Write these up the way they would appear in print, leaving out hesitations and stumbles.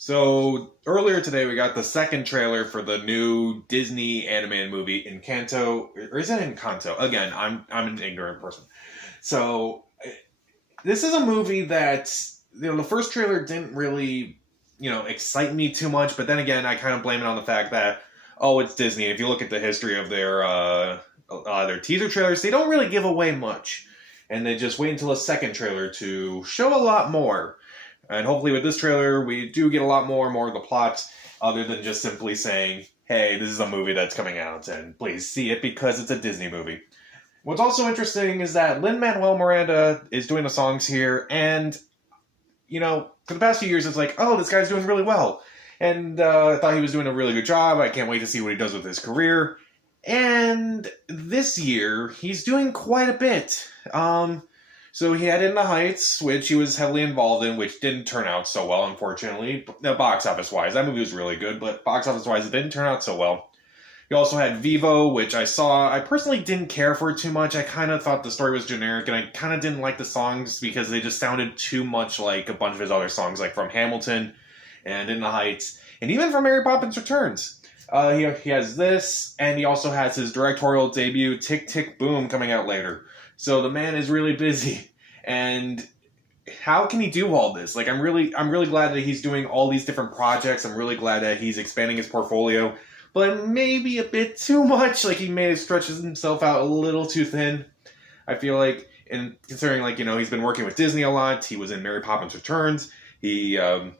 So earlier today we got the second trailer for the new Disney animated movie Encanto, or is it Encanto? Again, I'm an ignorant person. So this is a movie that the first trailer didn't really excite me too much, but then again I kind of blame it on the fact that it's Disney. If you look at the history of their teaser trailers, they don't really give away much, and they just wait until a second trailer to show a lot more. And hopefully with this trailer, we do get a lot more of the plot, other than just simply saying, hey, this is a movie that's coming out, and please see it because it's a Disney movie. What's also interesting is that Lin-Manuel Miranda is doing the songs here, and, for the past few years, it's like, oh, this guy's doing really well. And I thought he was doing a really good job. I can't wait to see what he does with his career. And this year, he's doing quite a bit. So he had In the Heights, which he was heavily involved in, which didn't turn out so well, unfortunately. Box office-wise, that movie was really good, but box office-wise, it didn't turn out so well. He also had Vivo, which I saw. I personally didn't care for it too much. I kind of thought the story was generic, and I kind of didn't like the songs because they just sounded too much like a bunch of his other songs, like from Hamilton and In the Heights, and even from Mary Poppins Returns. He has this, and he also has his directorial debut, Tick, Tick, Boom, coming out later. So the man is really busy, and how can he do all this? Like, I'm really glad that he's doing all these different projects. I'm really glad that he's expanding his portfolio, but maybe a bit too much. Like, he may have stretched himself out a little too thin. I feel like, and considering, he's been working with Disney a lot. He was in Mary Poppins Returns. He, they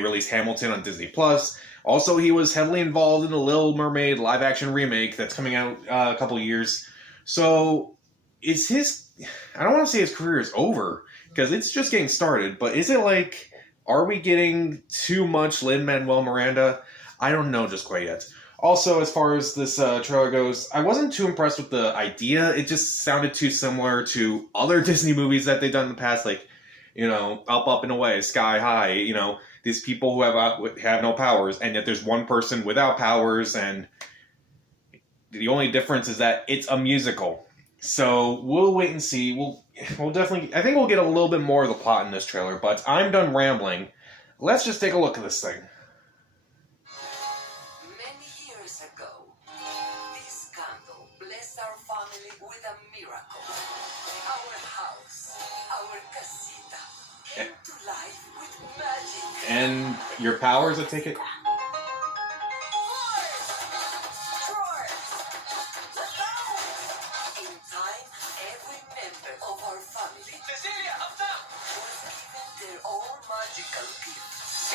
released Hamilton on Disney Plus. Also, he was heavily involved in the Little Mermaid live-action remake that's coming out a couple years. So I don't want to say his career is over, because it's just getting started, but is it are we getting too much Lin-Manuel Miranda? I don't know just quite yet. Also, as far as this trailer goes, I wasn't too impressed with the idea. It just sounded too similar to other Disney movies that they've done in the past, Up, Up, and Away, Sky High, these people who have no powers, and yet there's one person without powers, and the only difference is that it's a musical. So we'll wait and see. We'll definitely. I think we'll get a little bit more of the plot in this trailer. But I'm done rambling. Let's just take a look at this thing. Many years ago, this candle blessed our family with a miracle. Our house, our casita, came to life with magic. And your powers, I take it.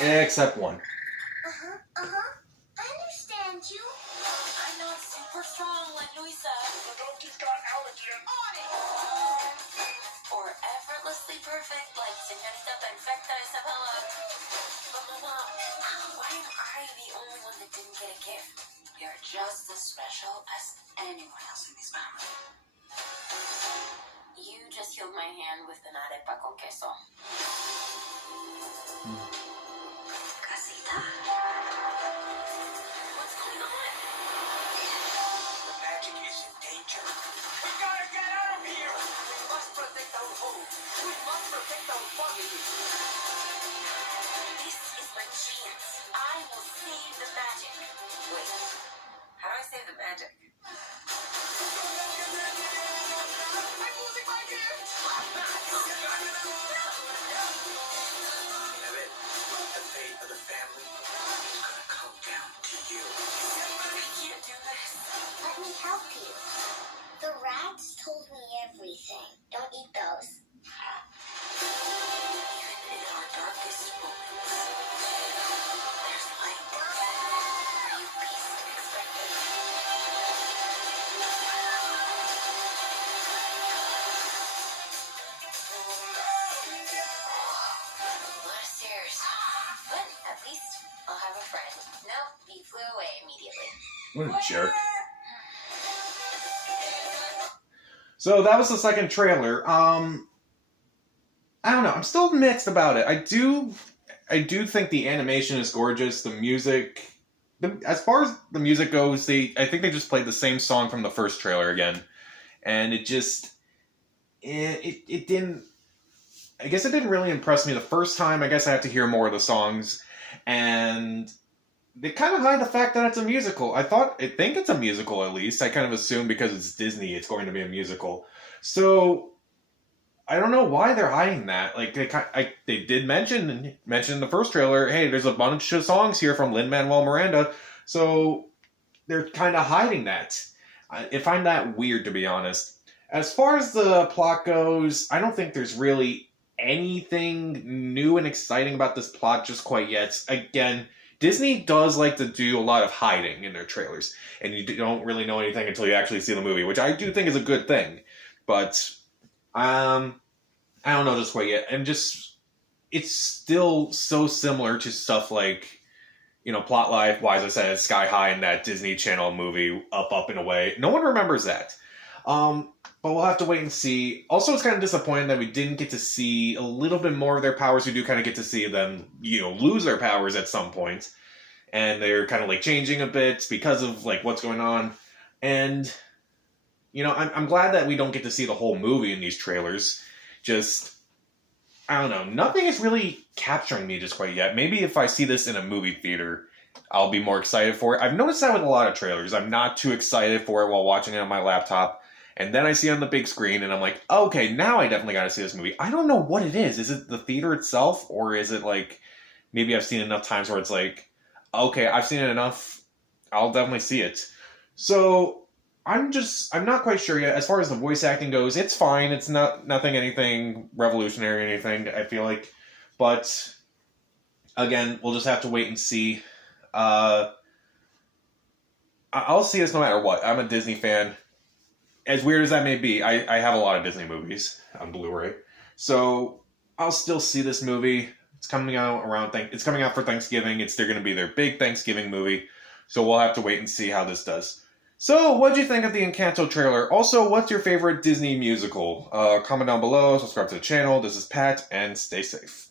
Except one. I understand you. I'm not super strong like Luisa. The donkey's got allergy on it. Or effortlessly perfect like Señorita Perfecta Isabella. But Mama, why am I the only one that didn't get a gift? You're just as special as anyone else in this family. You just healed my hand with an arepa con queso. Casita. What's going on? The magic is in danger. We gotta get out of here! We must protect our home. We must protect our family. This is my chance. I will save the magic. Wait, how do I save the magic? I'm losing my gift! The fate of the family is gonna come down to you. I can't do this. Let me help you. The rats told me everything. Don't eat those. Even in our darkest moments, there's light. Where you least expect it. What a serious. But at least I'll have a friend. Nope, he flew away immediately. What a jerk. So that was the second trailer. I don't know. I'm still mixed about it. I do think the animation is gorgeous. The music, as far as the music goes, I think they just played the same song from the first trailer again, and it didn't I guess it didn't really impress me the first time. I guess I have to hear more of the songs, and they kind of hide the fact that it's a musical. I think it's a musical at least. I kind of assume because it's Disney, it's going to be a musical. So I don't know why they're hiding that. Like they did mention in the first trailer, hey, there's a bunch of songs here from Lin-Manuel Miranda. So they're kind of hiding that. I find that weird, to be honest. As far as the plot goes, I don't think there's really anything new and exciting about this plot just quite yet. Again, Disney does like to do a lot of hiding in their trailers, and you don't really know anything until you actually see the movie, which I do think is a good thing. But I don't know just quite yet, and just it's still so similar to stuff like, Plot Life, Wise I Said, Sky High, and that Disney Channel movie, Up and Away. No one remembers that. But we'll have to wait and see. Also, it's kind of disappointing that we didn't get to see a little bit more of their powers. We do kind of get to see them, lose their powers at some point. And they're kind of like changing a bit because of like what's going on. And, I'm glad that we don't get to see the whole movie in these trailers. Just, I don't know. Nothing is really capturing me just quite yet. Maybe if I see this in a movie theater, I'll be more excited for it. I've noticed that with a lot of trailers. I'm not too excited for it while watching it on my laptop. And then I see it on the big screen, and I'm like, oh, okay, now I definitely got to see this movie. I don't know what it is. Is it the theater itself, or is it like maybe I've seen it enough times where it's like, okay, I've seen it enough. I'll definitely see it. So I'm not quite sure yet. As far as the voice acting goes, it's fine. It's anything revolutionary or anything, I feel like. But again, we'll just have to wait and see. I'll see this no matter what. I'm a Disney fan. As weird as that may be, I have a lot of Disney movies on Blu-ray, so I'll still see this movie. It's coming out it's coming out for Thanksgiving. They're going to be their big Thanksgiving movie, so we'll have to wait and see how this does. So, what'd you think of the Encanto trailer? Also, what's your favorite Disney musical? Comment down below, subscribe to the channel. This is Pat, and stay safe.